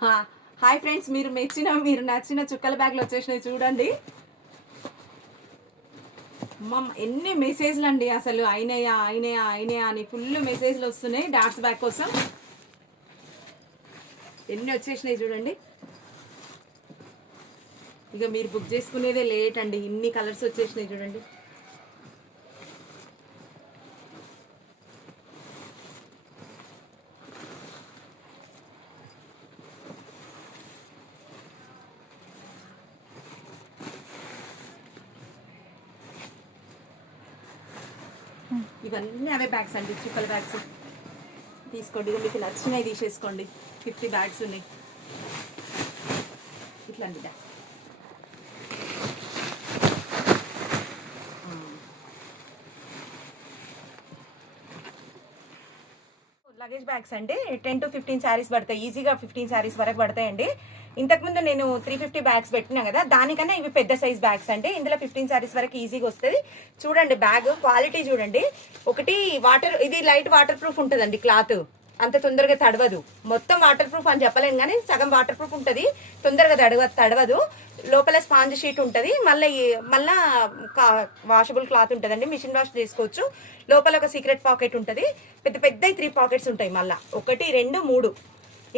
Hi friends, మీరు నచ్చిన చుక్కల బ్యాగ్లు వచ్చేసినాయి చూడండి. ఎన్ని మెసేజ్లు అండి, అసలు అయినాయా అయినాయా అయినాయా అని ఫుల్ మెసేజ్లు వస్తున్నాయి. డాట్స్ బ్యాగ్ కోసం ఎన్ని వచ్చేసినాయి చూడండి. ఇక మీరు బుక్ చేసుకునేదే లేట్ అండి, ఇన్ని కలర్స్ వచ్చేసినాయి చూడండి. ఇవన్నీ అవే బ్యాగ్స్ అండి, చుక్కల బ్యాగ్స్. తీసుకోండి, ఇక మీకు నచ్చినవి తీసేసుకోండి. 50 బ్యాగ్స్ ఉన్నాయి ఇట్లాంటి బ్యాగ్. లగేజ్ బ్యాగ్స్ అండి, 10 to 15 శారీస్ పడతాయి. ఈజీగా 15 శారీస్ వరకు పడతాయండి. ఇంతకుముందు నేను 350 బ్యాగ్స్ పెట్టినా కదా, దానికన్నా ఇవి పెద్ద సైజ్ బ్యాగ్స్ అండి. ఇందులో 15 శారీస్ వరకు ఈజీగా వస్తుంది. చూడండి బ్యాగ్ క్వాలిటీ చూడండి. ఒకటి ఇది లైట్ వాటర్ ప్రూఫ్ ఉంటుందండి. క్లాత్ అంత తొందరగా తడవదు. మొత్తం వాటర్ ప్రూఫ్ అని చెప్పలేను కానీ సగం వాటర్ ప్రూఫ్ ఉంటుంది. తొందరగా తడవదు. లోపల స్పాంజ్ షీట్ ఉంటుంది. మళ్ళా వాషబుల్ క్లాత్ ఉంటుందండి. మిషన్ వాష్ చేసుకోవచ్చు. లోపల ఒక సీక్రెట్ పాకెట్ ఉంటుంది. పెద్ద 3 పాకెట్స్ ఉంటాయి. మళ్ళీ 1, 2, 3.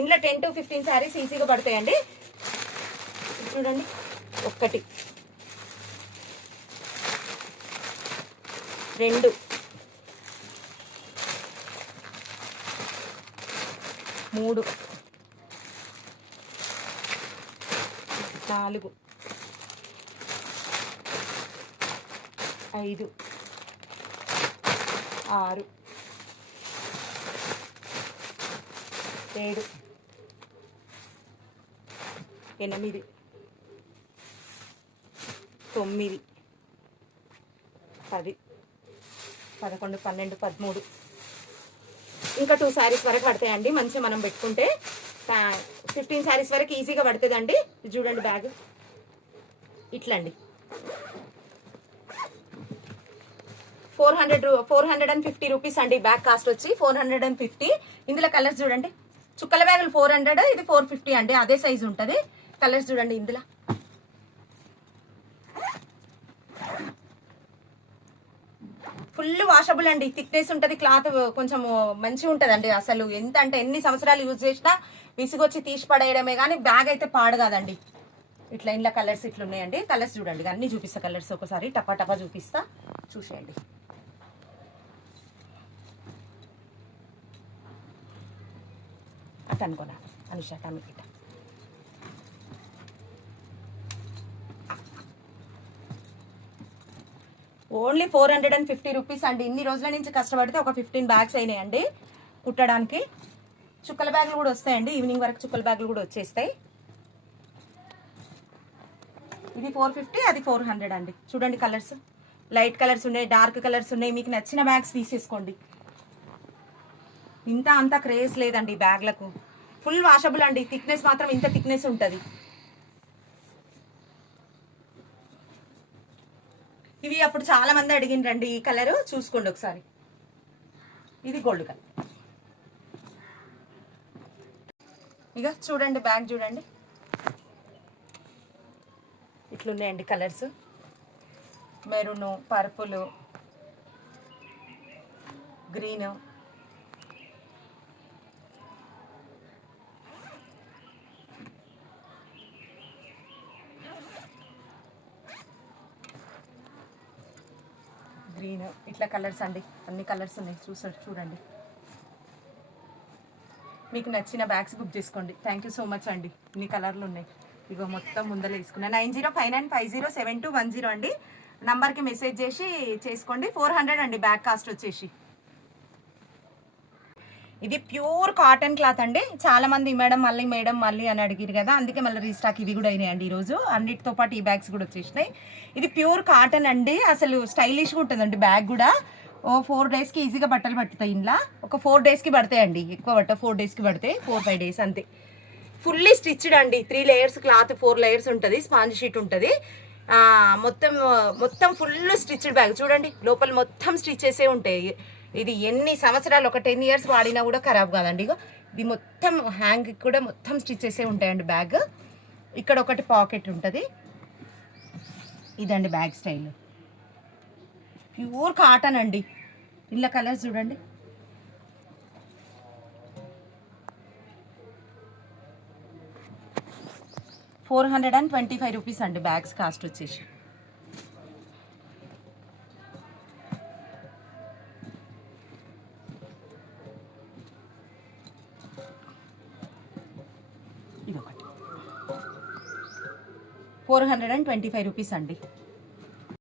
ఇంట్లో 10 to 15 శారీస్ ఈజీగా పడతాయండి. చూడండి, 1, 2, 3, 4, 5, 6, 7, 8, 9, 10, 11, 12, 13. ఇంకా 2 శారీస్ వరకు పడతాయండి. మంచిగా మనం పెట్టుకుంటే 15 శారీస్ వరకు ఈజీగా పడుతుందండి. చూడండి బ్యాగ్ ఇట్లా అండి. 450 రూపీస్ అండి బ్యాగ్ కాస్ట్ వచ్చి 450. ఇందులో కలర్స్ చూడండి. చుక్కల బ్యాగులు 400, ఇది 450 అండి. అదే సైజు ఉంటుంది. కలర్స్ చూడండి. ఇందులో ఫుల్ వాషబుల్ అండి. థిక్నెస్ ఉంటుంది. క్లాత్ కొంచెం మంచిగా ఉంటుంది అండి. అసలు ఎంత అంటే ఎన్ని సంవత్సరాలు యూజ్ చేసినా విసిగొచ్చి తీసి పడేయడమే కానీ బ్యాగ్ అయితే పాడు కాదండి. ఇట్లా ఇంట్లో కలర్స్ ఇట్లా ఉన్నాయండి. కలర్స్ చూడండి. అన్ని చూపిస్తా కలర్స్ ఒకసారి టపా చూపిస్తా, చూసేయండి. అట్ అనుకోనా అనుష టమికిట. ఓన్లీ 450 రూపీస్ అండి. ఇన్ని రోజుల నుంచి కష్టపడితే ఒక 15 బ్యాగ్స్ అయినాయండి కుట్టడానికి. చుక్కల బ్యాగులు కూడా వస్తాయండి. ఈవినింగ్ వరకు చుక్కల బ్యాగులు కూడా వచ్చేస్తాయి. ఇది 450, అది 400 అండి. చూడండి కలర్స్. లైట్ కలర్స్ ఉన్నాయి, డార్క్ కలర్స్ ఉన్నాయి. మీకు నచ్చిన బ్యాగ్స్ తీసేసుకోండి. అంత క్రేజ్ లేదండి బ్యాగ్లకు. ఫుల్ వాషబుల్ అండి. థిక్నెస్ మాత్రం ఇంత థిక్నెస్ ఉంటుంది. ఇవి అప్పుడు చాలా మంది అడిగిండ్రండి. ఈ కలర్ చూసుకోండి ఒకసారి. ఇది గోల్డ్ కలర్. ఇక చూడండి బ్యాగ్ చూడండి. ఇట్లున్నాయండి colours. Maroon, purple, green, green, ఇట్లా కలర్స్ అండి. అన్ని కలర్స్ ఉన్నాయి. చూడండి. మీకు నచ్చిన బ్యాగ్స్ బుక్ చేసుకోండి. థ్యాంక్ యూ సో మచ్ అండి. ఇన్ని కలర్లు ఉన్నాయి. ఇగో మొత్తం ముందర వేసుకున్నా. 9059507210 అండి. నంబర్కి మెసేజ్ చేసి చేసుకోండి. 400 అండి బ్యాగ్ కాస్ట్ వచ్చేసి. ఇది ప్యూర్ కాటన్ క్లాత్ అండి. చాలా మంది మేడం మళ్ళీ అని అడిగారు కదా, అందుకే మళ్ళీ రీస్టాక్ ఇవి కూడా అయినాయండి ఈరోజు. అన్నిటితో పాటు ఈ బ్యాగ్స్ కూడా వచ్చేసినాయి. ఇది ప్యూర్ కాటన్ అండి. అసలు స్టైలిష్గా ఉంటుందండి బ్యాగ్ కూడా. 4 డేస్కి ఈజీగా బట్టలు పట్టుతాయి. ఇంట్లో ఒక 4 డేస్కి పడతాయండి. ఎక్కువ 4 డేస్కి పడతాయి. 4-5 డేస్ అంతే. ఫుల్లీ స్టిచ్డ్ అండి. 3 లేయర్స్ క్లాత్, 4 లేయర్స్ ఉంటుంది. స్పాంజ్ షీట్ ఉంటుంది. మొత్తం ఫుల్ స్టిచ్డ్ బ్యాగ్ చూడండి. లోపల మొత్తం స్టిచ్చెసే ఉంటాయి. ఇది ఎన్ని సంవత్సరాలు, ఒక 10 years వాడినా కూడా ఖరాబ్ కాదండి. ఇగో ఇది మొత్తం హ్యాంగ్ కూడా మొత్తం స్టిచెసే ఉంటాయండి బ్యాగ్. ఇక్కడ ఒకటి పాకెట్ ఉంటుంది. ఇదండి బ్యాగ్ స్టైల్, ప్యూర్ కాటన్ అండి. ఇలా కలర్స్ చూడండి. ₹425 అండి బ్యాగ్స్ కాస్ట్ వచ్చేసి. ఇదొకటి ₹425 అండి.